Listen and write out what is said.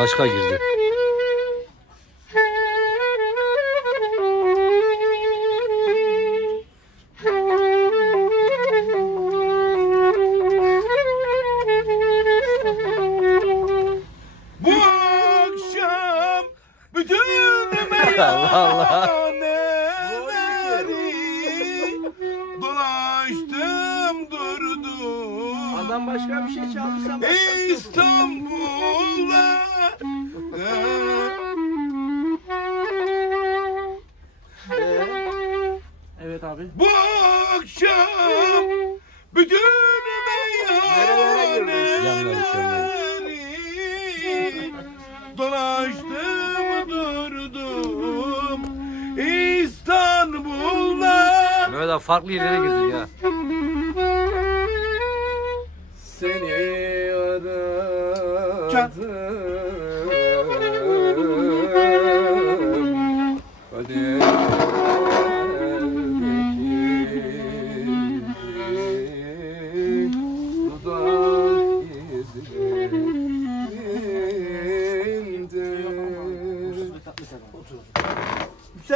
Başka girdi. Bu akşam bütün meyhaneleri dolaştım durdum. Adam başka bir şey çaldı sen başka bir şey okudun. Evet abi. Bu akşam bütün meyhaneleri dolaştım durdum İstanbul'da. Böyle farklı yerlere girdik ya. Seni aradım. Hadi. oturdu.